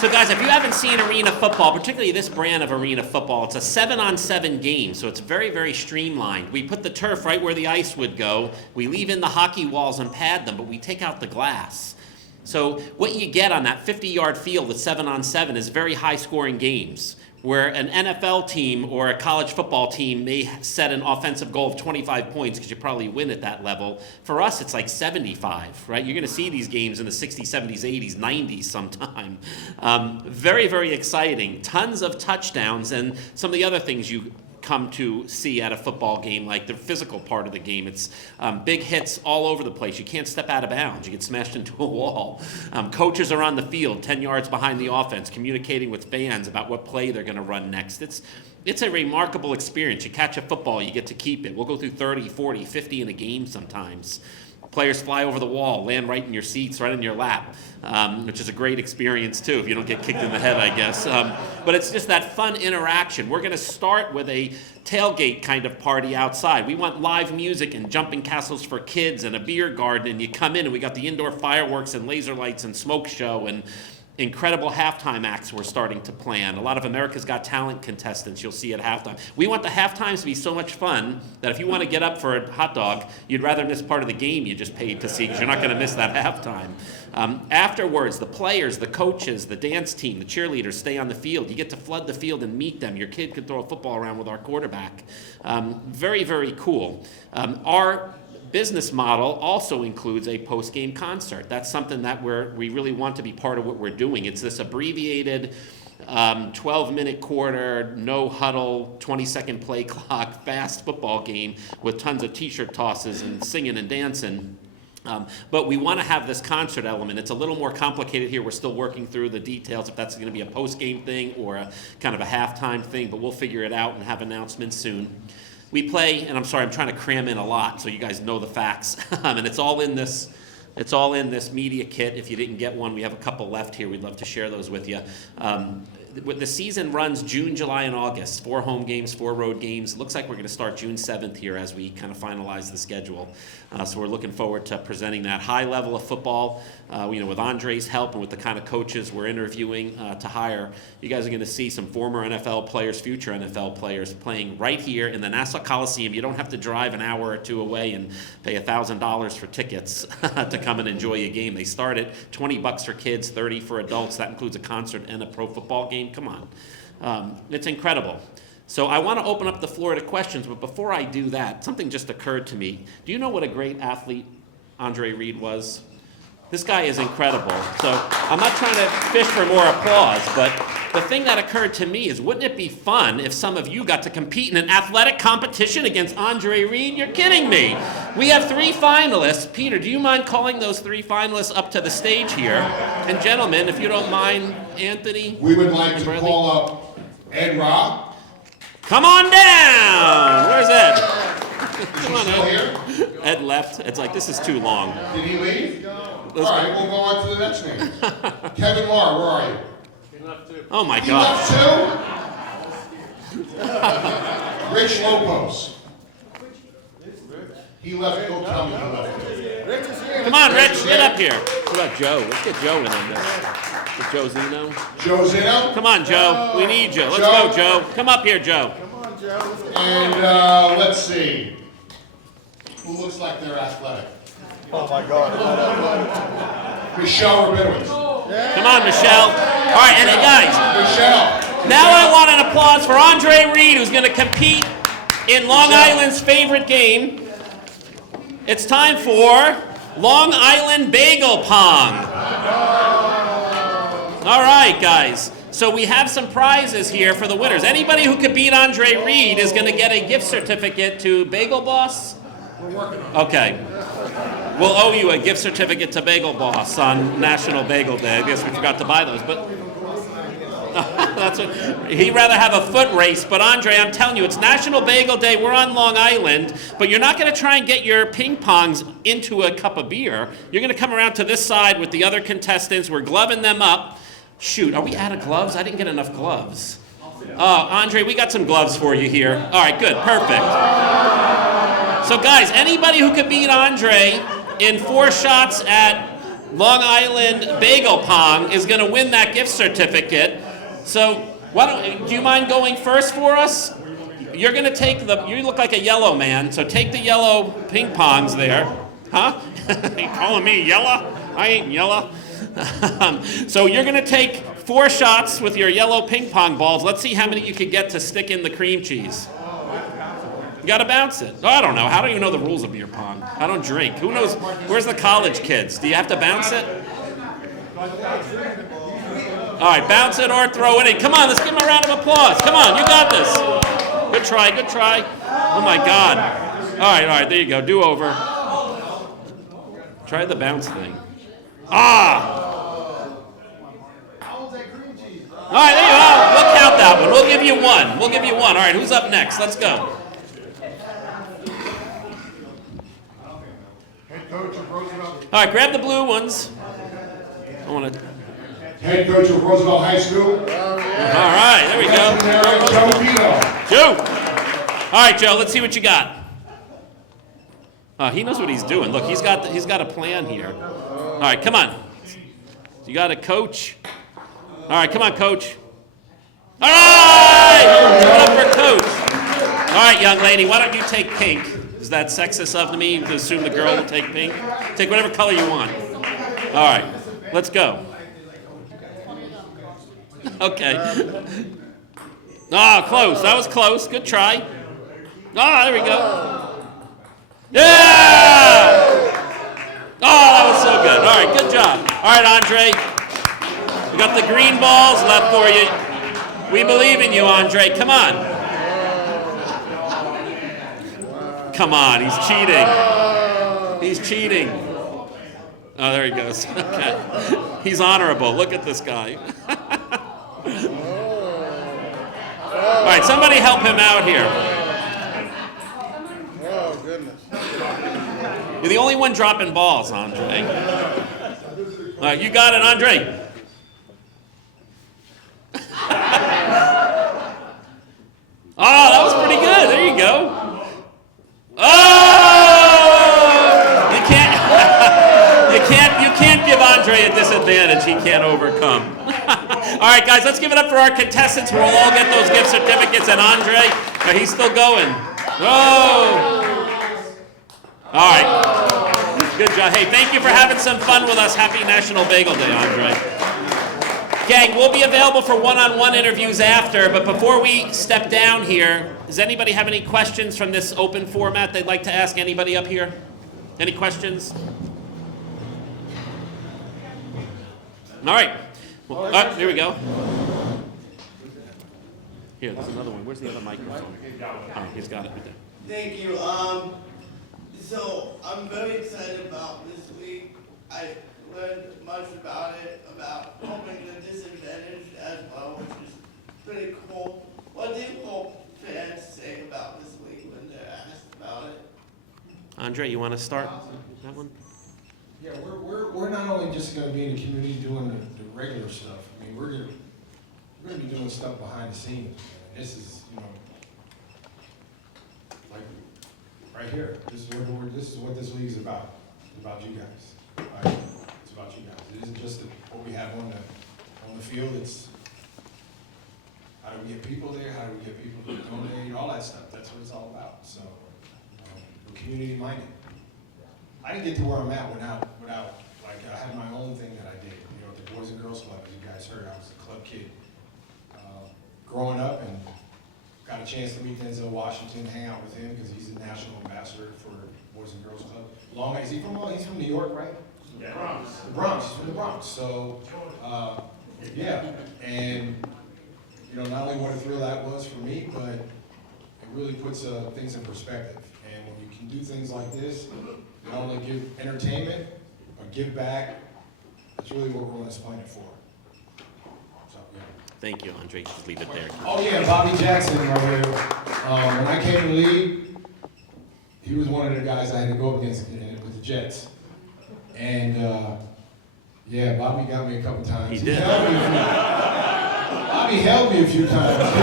So guys, if you haven't seen arena football, particularly this brand of arena football, it's a 7-on-7 game, so it's very, very streamlined. We put the turf right where the ice would go. We leave in the hockey walls and pad them, but we take out the glass. So what you get on that 50-yard field at 7-on-7 is very high-scoring games, where an NFL team or a college football team may set an offensive goal of 25 points because you probably win at that level. For us, it's like 75, right? You're going to see these games in the 60s, 70s, 80s, 90s sometime. Very, very exciting. Tons of touchdowns and some of the other things you come to see at a football game, like the physical part of the game. It's big hits all over the place. You can't step out of bounds. You get smashed into a wall. Coaches are on the field 10 yards behind the offense, communicating with fans about what play they're going to run next. It's a remarkable experience. You catch a football, you get to keep it. We'll go through 30, 40, 50 in a game sometimes. Players fly over the wall, land right in your seats, right in your lap, which is a great experience too if you don't get kicked in the head, I guess. But it's just that fun interaction. We're going to start with a tailgate kind of party outside. We want live music and jumping castles for kids and a beer garden, and you come in and we got the indoor fireworks and laser lights and smoke show and incredible halftime acts we're starting to plan. A lot of America's Got Talent contestants you'll see at halftime. We want the halftimes to be so much fun that if you want to get up for a hot dog, you'd rather miss part of the game you just paid to see because you're not going to miss that halftime. Afterwards, the players, the coaches, the dance team, the cheerleaders stay on the field. You get to flood the field and meet them. Your kid could throw a football around with our quarterback. Very, very cool. Our business model also includes a post-game concert. That's something that we really want to be part of what we're doing. It's this abbreviated 12-minute quarter, no huddle, 20-second play clock, fast football game with tons of t-shirt tosses and singing and dancing. But we want to have this concert element. It's a little more complicated here. We're still working through the details if that's going to be a post-game thing or a kind of a halftime thing, but we'll figure it out and have announcements soon. We play, and I'm sorry, I'm trying to cram in a lot so you guys know the facts. And it's all in this media kit. If you didn't get one, we have a couple left here. We'd love to share those with you. the season runs June, July, and August. 4 home games, 4 road games. It looks like we're going to start June 7th here as we kind of finalize the schedule. So we're looking forward to presenting that high level of football. With Andre's help and with the kind of coaches we're interviewing to hire, you guys are going to see some former NFL players, future NFL players playing right here in the Nassau Coliseum. You don't have to drive an hour or two away and pay $1,000 for tickets to come and enjoy a game. They start at $20 for kids, $30 for adults. That includes a concert and a pro football game. Come on. It's incredible. So I want to open up the floor to questions, but before I do that, something just occurred to me. Do you know what a great athlete Andre Reed was? This guy is incredible. So I'm not trying to fish for more applause, but the thing that occurred to me is, wouldn't it be fun if some of you got to compete in an athletic competition against Andre Reed? You're kidding me. We have 3 finalists. Peter, do you mind calling those 3 finalists up to the stage here? And gentlemen, if you don't mind, Anthony. We would like to Bradley. call up Ed Robb. Come on down. Where's Ed? Is Come he on, still Ed. here? Ed left. It's like, this is too long. Did he leave? Let's All right, we'll go on to the next name. Kevin Marr, where are you? Oh my He God. left too? Rich Lopez. He left, don't tell me he left. Come on, Rich, get up here. What about Joe? Let's get Joe in on this. Is Joe Zeno? Joe Zeno? Come on, Joe. We need you. Let's Joe. go, Joe. Come up here, Joe. And let's see. Who looks like they're athletic? Oh, my God. Michelle Rabinowitz. Come on, Michelle. All right, and guys, Michelle. now I want an applause for Andre Reed, who's going to compete in Long Island's favorite game. It's time for Long Island Bagel Pong. All right, guys. So we have some prizes here for the winners. Anybody who could beat Andre Reed is going to get a gift certificate to Bagel Boss. We're working on it. Okay. We'll owe you a gift certificate to Bagel Boss on National Bagel Day. I guess we forgot to buy those, but that's what, he'd rather have a foot race. But Andre, I'm telling you, it's National Bagel Day. We're on Long Island, but you're not going to try and get your ping pongs into a cup of beer. You're going to come around to this side with the other contestants. We're gloving them up. Shoot, are we out of gloves? I didn't get enough gloves. Andre, we got some gloves for you here. All right, good, perfect. So guys, anybody who could beat Andre in 4 shots at Long Island Bagel Pong is going to win that gift certificate. So do you mind going first for us? You're going to take you look like a yellow man, so take the yellow ping pongs there. Huh? You calling me yellow? I ain't yellow. So you're going to take 4 shots with your yellow ping pong balls. Let's see how many you can get to stick in the cream cheese. You got to bounce it. Oh, I don't know. How do you know the rules of beer pong? I don't drink. Who knows? Where's the college kids? Do you have to bounce it? All right, bounce it or throw it in. Come on, let's give him a round of applause. Come on, you got this. Good try, good try. Oh my God. All right, there you go. Do over. Try the bounce thing. Ah! All right, there you go. We'll count that one. We'll give you one. We'll give you one. All right, who's up next? Let's go. Head coach of Roosevelt. All right, grab the blue ones. I want to. Head coach of Roosevelt High School. All right, there we go. Joe Vito. Joe. All right, Joe. Let's see what you got. He knows what he's doing. Look, he's got a plan here. All right, come on. You got a coach. All right, come on, coach. All right, give it up for coach. All right, young lady, why don't you take pink? Is that sexist of me to assume the girl will take pink? Take whatever color you want. All right, let's go. Okay. Close. That was close. Good try. There we go. Yeah! That was so good. All right, good job. All right, Andre. We got the green balls left for you. We believe in you, Andre. Come on. Come on, he's cheating. He's cheating. Oh, there he goes. Okay. He's honorable. Look at this guy. All right, somebody help him out here. Oh, goodness. You're the only one dropping balls, Andre. All right, you got it, Andre. Oh, that was pretty good. There you go. Oh! You can't give Andre a disadvantage he can't overcome. All right, guys, let's give it up for our contestants. We'll all get those gift certificates, and Andre, he's still going. Whoa! All right. Good job. Hey, thank you for having some fun with us. Happy National Bagel Day, Andre. Gang, we'll be available for one-on-one interviews after, but before we step down here, does anybody have any questions from this open format they'd like to ask anybody up here? Any questions? All right. Well, here we go. Here, there's another one. Where's the other microphone? Oh, he's got it right there. Thank you. So I'm very excited about this week. I learned much about it, about helping the disadvantaged as well, which is pretty cool. What do you hope fans say about this week when they're asked about it? Andre, you want to start that one? Yeah, we're not only just gonna be in the community doing the regular stuff. I mean, we're gonna be doing stuff behind the scenes. And this is, like right here. This is what this league's about. It's about you guys. Right? It's about you guys. It isn't just what we have on the field. It's how do we get people there? How do we get people to donate? All that stuff. That's what it's all about. So we're community minded. I didn't get to where I'm at without like I had my own thing that I did. The Boys and Girls Club, as you guys heard, I was a club kid. Growing up and got a chance to meet Denzel Washington, hang out with him because he's the national ambassador for Boys and Girls Club. He's from New York, right? Yeah. Bronx. The Bronx, he's from the Bronx. So, yeah, and not only what a thrill that was for me, but it really puts things in perspective. And when you can do things like this, not only give entertainment, but give back, that's really what we're on this planet for. So, yeah. Thank you, Andre. Just leave it there. Oh yeah, Bobby Jackson right here. When I came to the league, he was one of the guys I had to go up against with the Jets. And yeah, Bobby got me a couple times. He did. Bobby held me a few times.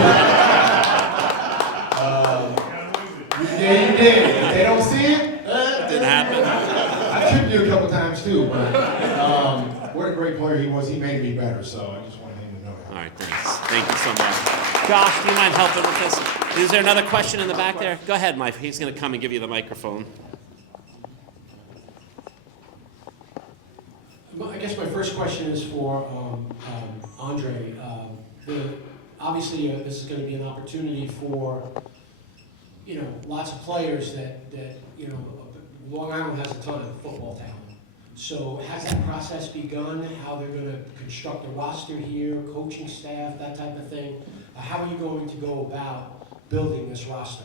Yeah, you did. If they don't see it, It didn't happen. I tripped you a couple times too, but what a great player he was. He made me better, so I just wanted him to know that. All right, thanks. Thank you so much. Josh, do you mind helping with this? Is there another question in the back there? Go ahead, Mike. He's going to come and give you the microphone. I guess my first question is for Andre. Obviously, this is going to be an opportunity for lots of players that Long Island has a ton of football talent. So has that process begun? How they're going to construct a roster here, coaching staff, that type of thing? How are you going to go about building this roster?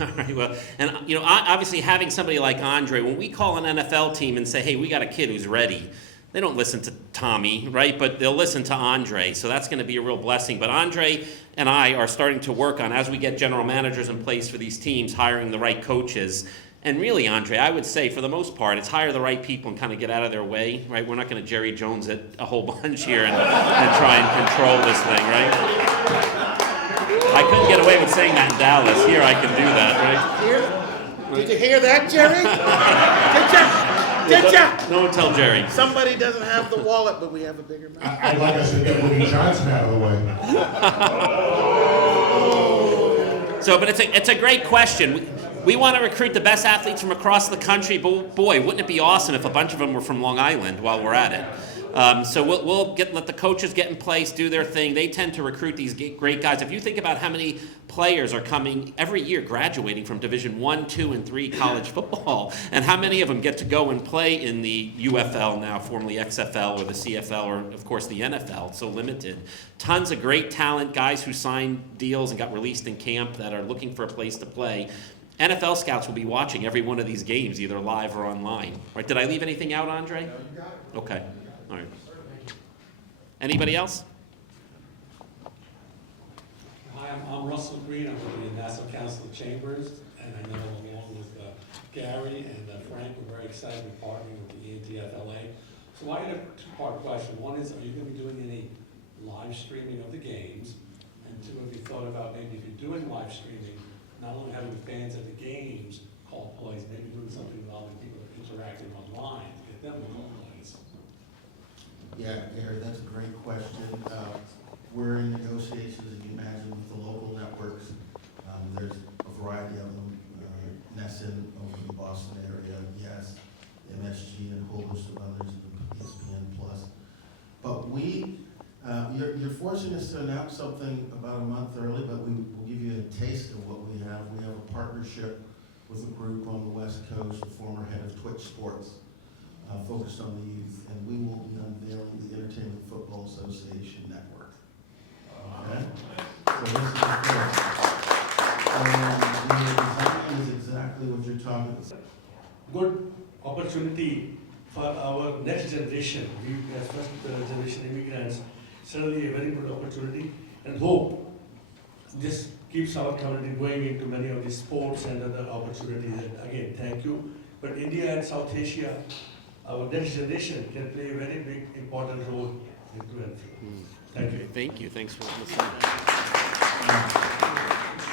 All right, well, and obviously having somebody like Andre, when we call an NFL team and say, hey, we got a kid who's ready, they don't listen to Tommy, right? But they'll listen to Andre, so that's going to be a real blessing. But Andre and I are starting to work on, as we get general managers in place for these teams, hiring the right coaches. And really, Andre, I would say for the most part, it's hire the right people and kind of get out of their way, right? We're not going to Jerry Jones it a whole bunch here and try and control this thing, right? I couldn't get away with saying that in Dallas. Here I can do that, right? Did you hear that, Jerry? Did ya? No one tell Jerry. Somebody doesn't have the wallet, but we have a bigger mouth. I'd like us to get Woody Johnson out of the way. So, but it's a great question. We want to recruit the best athletes from across the country, but boy, wouldn't it be awesome if a bunch of them were from Long Island while we're at it. So we'll let the coaches get in place, do their thing. They tend to recruit these great guys. If you think about how many players are coming every year graduating from Division I, II, and III college football, and how many of them get to go and play in the UFL now, formerly XFL, or the CFL, or of course the NFL, it's so limited. Tons of great talent, guys who signed deals and got released in camp that are looking for a place to play. NFL scouts will be watching every one of these games, either live or online. Right? Did I leave anything out, Andre? No, you got it. Okay. All right. Anybody else? Hi, I'm Russell Green. I'm with the Nassau Council of Chambers, and I know along with Gary and Frank, we're very excited to be partnering with the ENTFLA. So I had a two-part question. One is, are you going to be doing any live streaming of the games? And two, have you thought about maybe if you're doing live streaming, not only having fans at the games call plays, maybe doing something involving people that are interacting online, to get them to call plays? Yeah, Gary, that's a great question. We're in negotiations, as you imagine, with the local networks. There's a variety of them. Nesson over in the Boston area, yes, MSG and a whole host of others, ESPN Plus. But you're forcing us to announce something about a month early, but we will give you a taste of what we have. We have a partnership with a group on the West Coast, the former head of Twitch Sports, focused on the youth, and we will be unveiling the Entertainment Football Association Network. Okay? So this is the first. And the design is exactly what you're talking about. Good opportunity for our next generation. We as first generation immigrants, certainly a very good opportunity, and hope this keeps our community going into many of the sports and other opportunities. And again, thank you. But India and South Asia, our next generation can play a very big, important role into ENTFLA. Thank you. Thank you. Thanks for listening.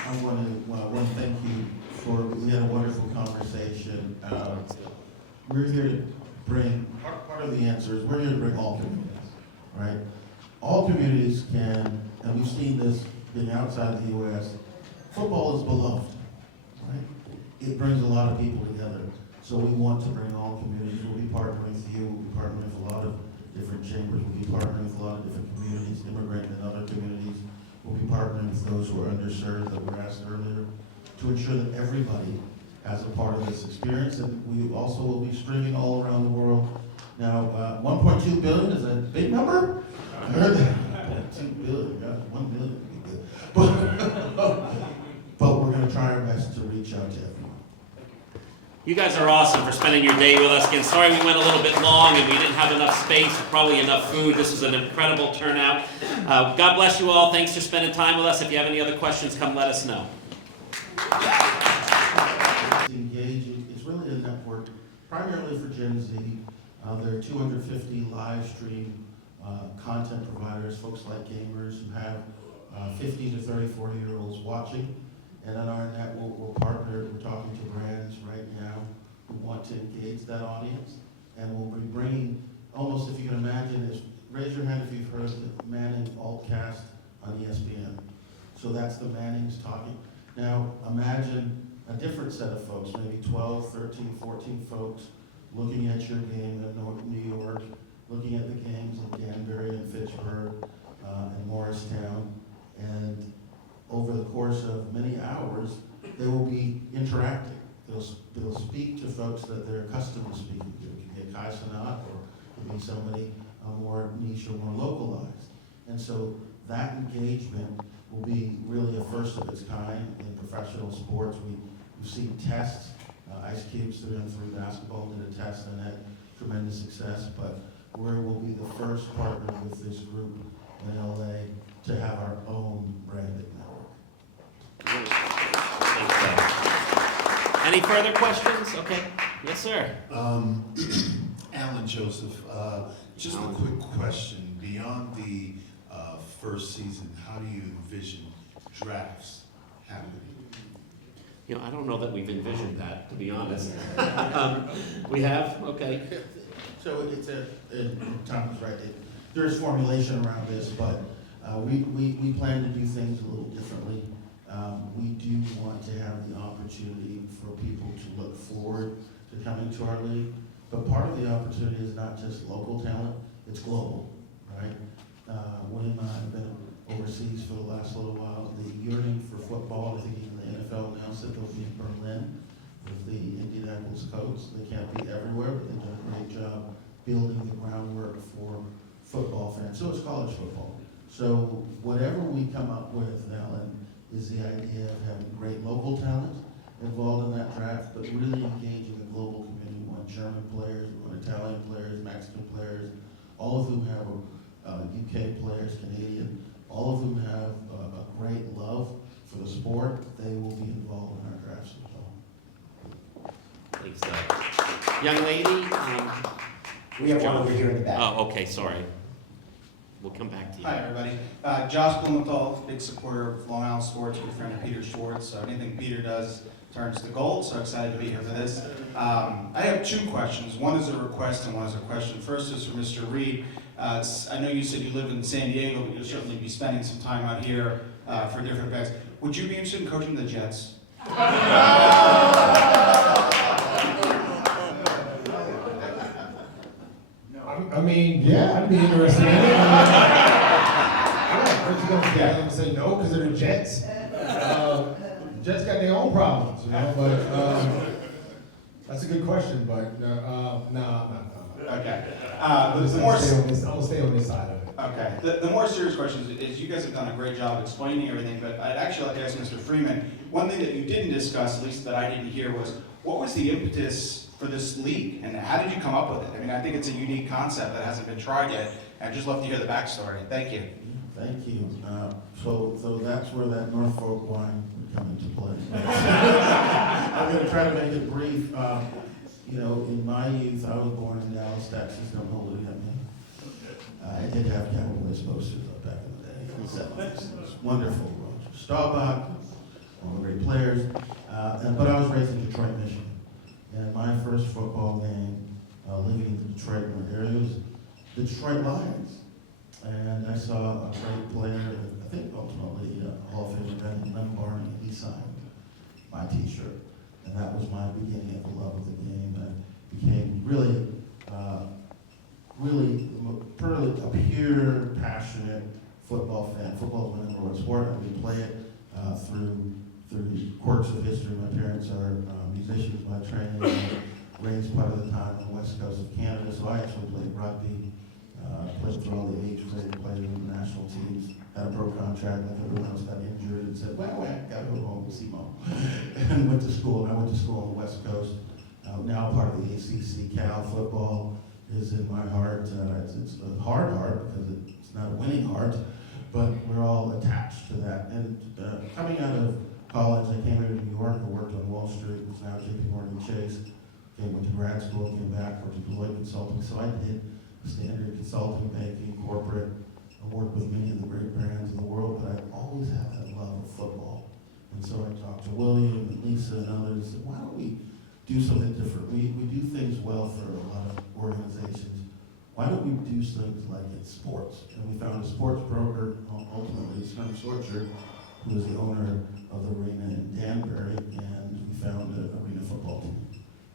I want to thank you for, we had a wonderful conversation. We're here to bring, part of the answer is we're here to bring all communities, right? All communities can, and we've seen this being outside the U.S., football is beloved, right? It brings a lot of people together. So we want to bring all communities. We'll be partnering with you, we'll be partnering with a lot of different chambers, we'll be partnering with a lot of different communities, immigrant and other communities. We'll be partnering with those who are underserved that were asked earlier to ensure that everybody has a part of this experience. And we also will be streaming all around the world. Now, 1.2 billion is a big number? I heard that. 1.2 billion, gosh, 1 billion would be good. But we're going to try our best to reach out to everyone. You guys are awesome for spending your day with us. Again, sorry we went a little bit long and we didn't have enough space or probably enough food. This was an incredible turnout. God bless you all. Thanks for spending time with us. If you have any other questions, come let us know. Engaging, it's really a network primarily for Gen Z. There are 250 live stream content providers, folks like gamers who have 15 to 34-year-olds watching. And on our net, we're partnered, we're talking to brands right now who want to engage that audience. And we'll be bringing, almost if you can imagine, raise your hand if you've heard the Manning Altcast on ESPN. So that's the Mannings talking. Now imagine a different set of folks, maybe 12, 13, 14 folks looking at your game in New York, looking at the games in Danbury and Fitchburg and Morristown. And over the course of many hours, they will be interacting. They'll speak to folks that they're accustomed to speaking to. It can be a Kai Cenat, or it can be somebody more niche or more localized. And so that engagement will be really a first of its kind in professional sports. We've seen tests. Ice Cube's 3-on-3 basketball did a test and had tremendous success, but we will be the first partner with this group in LA to have our own branded network. Any further questions? Okay. Yes, sir. Alan Joseph, just a quick question. Beyond the first season, how do you envision drafts happening? You know, I don't know that we've envisioned that, to be honest. We have? Okay. So it's Tom was right. There's formulation around this, but we plan to do things a little differently. We do want to have the opportunity for people to look forward to coming to our league. But part of the opportunity is not just local talent, it's global, right? William and I have been overseas for the last little while. The yearning for football, I think even the NFL announced that they'll be in Berlin with the Indianapolis Colts. They can't be everywhere, but they've done a great job building the groundwork for football fans. So it's college football. So whatever we come up with, Alan, is the idea of having great local talent involved in that draft, but really engaging the global community. We want German players, we want Italian players, Mexican players, all of whom have UK players, Canadian, all of whom have a great love for the sport. They will be involved in our drafts as well. Thanks, Doug. Young lady? We have one over here in the back. Oh, okay, sorry. we'll come back to you. Hi, everybody. Josh Blumenthal, big supporter of Long Island sports, good friend of Peter Schwartz. So anything Peter does turns to gold, so excited to be here for this. I have two questions. One is a request and one is a question. First is for Mr. Reed. I know you said you live in San Diego, but you'll certainly be spending some time out here for different events. Would you be interested in coaching the Jets? I mean, yeah, I'd be interested in it. Yeah, what you gonna say? I'm gonna say no because they're the Jets. Jets got their own problems, you know. But that's a good question. But no, I'm not. Okay. I'm The gonna stay on this side of it. Okay. The more serious question is you guys have done a great job explaining everything, but I'd actually like to ask Mr. Freeman, one thing that you didn't discuss, at least that I didn't hear, was what was the impetus for this league and how did you come up with it? I mean, I think it's a unique concept that hasn't been tried yet. I'd just love to hear the backstory. Thank you. Thank you. So that's where that Norfolk wine would come into play. I'm going to try to make it brief. You know, in my youth, I was born in Dallas, Texas. Don't hold it at me. I did have Cowboys posters up back in the day. It was wonderful. Staubach, all the great players. But I was raised in Detroit, Michigan. And my first football game, living in the Detroit area, was the Detroit Lions. And I saw a great player, I think ultimately Hall of Famer Len Barney. He signed my T-shirt. And that was my beginning of the love of the game. I became really a pure, passionate football fan. Football is my number one sport. I can play it through the quirks of history. My parents are musicians by training. I raised part of the time on the west coast of Canada, so I actually played rugby. Played through all the age grade, played in the national teams. Had a pro contract, like everyone else got injured, and said, well, I gotta go home and see mom. And went to school. I went to school on the west coast. Now part of the ACC. Cal football is in my heart. It's a hard heart because it's not a winning heart, but we're all attached to that. And coming out of college, I came here to New York. I worked on Wall Street. It's now JP Morgan Chase. Went to grad school, came back, worked at Deloitte Consulting. So I did standard consulting, banking, corporate. I worked with many of the great brands in the world, but I always had that love of football. And so I talked to William and Lisa and others. And why don't we do something different? We do things well for a lot of organizations. Why don't we do things like in sports? And we found a sports broker, ultimately Sven Sorcher, who was the owner of the arena in Danbury, and we found an arena football team.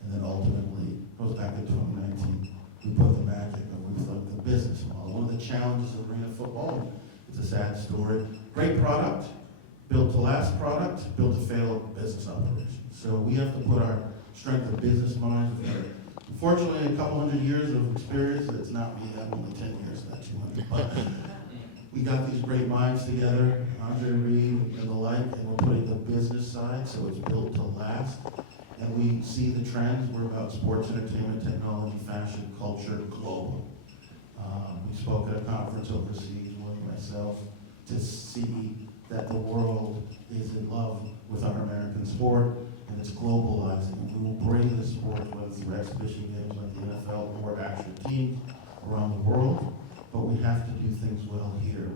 And then ultimately, it was back in 2019, we put the magic of the business model. One of the challenges of arena football, it's a sad story, great product, built to last product, built to fail business operation. So we have to put our strength of business minds. Unfortunately, a couple hundred years of experience, it's not me, I'm only 10 years, not 200. But we got these great minds together, Andre Reed and the like, and we're putting the business side, so it's built to last. And we see the trends. We're about sports, entertainment, technology, fashion, culture, global. We spoke at a conference overseas, one myself, to see that the world is in love with our American sport, and it's globalizing. We will bring this sport, whether through exhibition games like the NFL or action teams around the world, but we have to do things well here.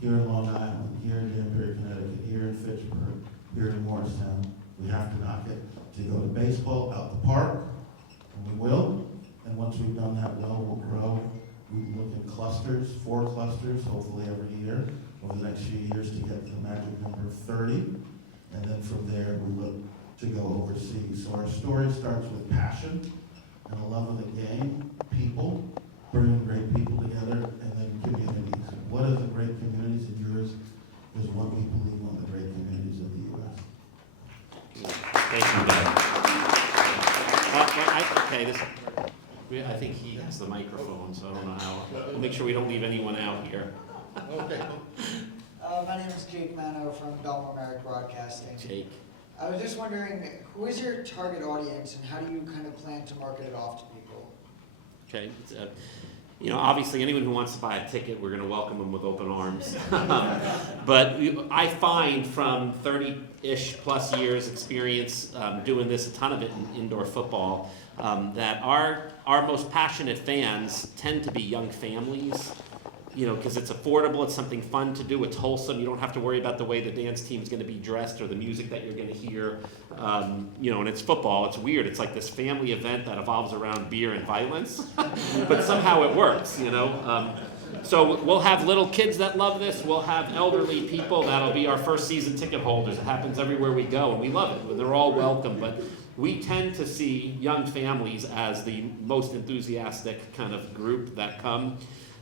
Here in Long Island, here in Danbury, Connecticut, here in Fitchburg, here in Morristown. We have to knock it. To go to baseball out the park, and we will. And once we've done that well, we'll grow. We look at clusters, 4 clusters, hopefully every year, over the next few years to get the magic number 30. And then from there, we look to go overseas. So our story starts with passion and a love of the game, people, bringing great people together, and then communities. What are the great communities? And yours is what we believe one of the great communities of the U.S. Thank you, Doug. I think he has the microphone, so I don't know how. We'll make sure we don't leave anyone out here. Okay. My name is Jake Mano from Belmont Merrick Broadcasting. Jake. I was just wondering, who is your target audience and how do you kind of plan to market it off to people? Okay. Obviously anyone who wants to buy a ticket, we're going to welcome them with open arms. But I find from 30-ish plus years experience doing this, a ton of it in indoor football, that our most passionate fans tend to be young families you know, because it's affordable, it's something fun to do, it's wholesome, you don't have to worry about the way the dance team is going to be dressed or the music that you're going to hear. You know, and it's football, it's weird, it's like this family event that evolves around beer and violence, but somehow it works, you know. So we'll have little kids that love this, we'll have elderly people, that'll be our first season ticket holders. It happens everywhere we go, and we love it, they're all welcome, but we tend to see young families as the most enthusiastic kind of group that come.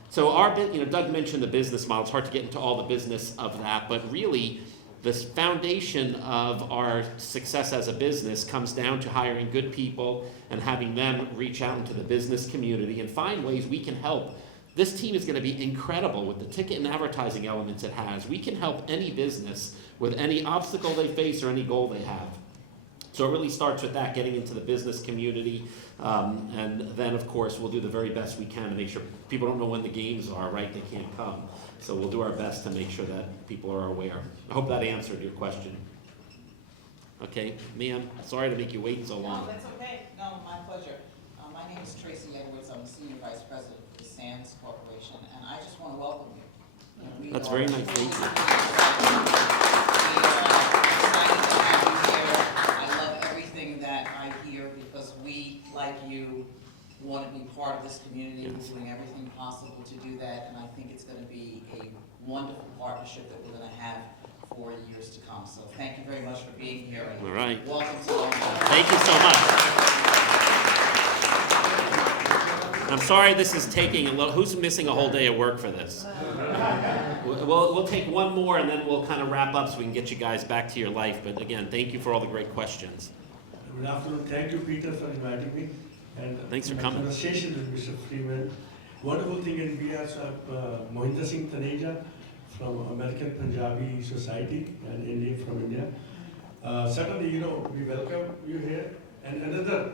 So you know, Doug mentioned the business model. It's hard to get into all the business of that, but really, this foundation of our success as a business comes down to hiring good people and having them reach out into the business community and find ways we can help. This team is going to be incredible with the ticket and advertising elements it has. We can help any business with any obstacle they face or any goal they have. So it really starts with that, getting into the business community, and then of course we'll do the very best we can to make sure people don't know when the games are, right? They can't come. So we'll do our best to make sure that people are aware. I hope that answered your question. Okay, ma'am, sorry to make you wait so long. No, that's okay. No, my pleasure. My name is Tracy Edwards. I'm the Senior Vice President for the Sands Corporation, and I just want to welcome you. You know, That's very nice, thank you. That I hear because we, like you, want to be part of this community. Yes. We're doing everything possible to do that, and I think it's going to be a wonderful partnership that we're going to have for years to come. So thank you very much for being here. And All right. welcome to Long Island. Thank you so much. I'm sorry this is taking a little, who's missing a whole day of work for this? We'll take one more and then we'll kind of wrap up so we can get you guys back to your life. But again, thank you for all the great questions. Good afternoon. Thank you, Peter, for inviting me. And Thanks for coming. Conversation with Mr. Freeman. Wonderful thing is we have Mohinder Singh Taneja from American Punjabi Society and India from India. Certainly, you know, we welcome you here. And another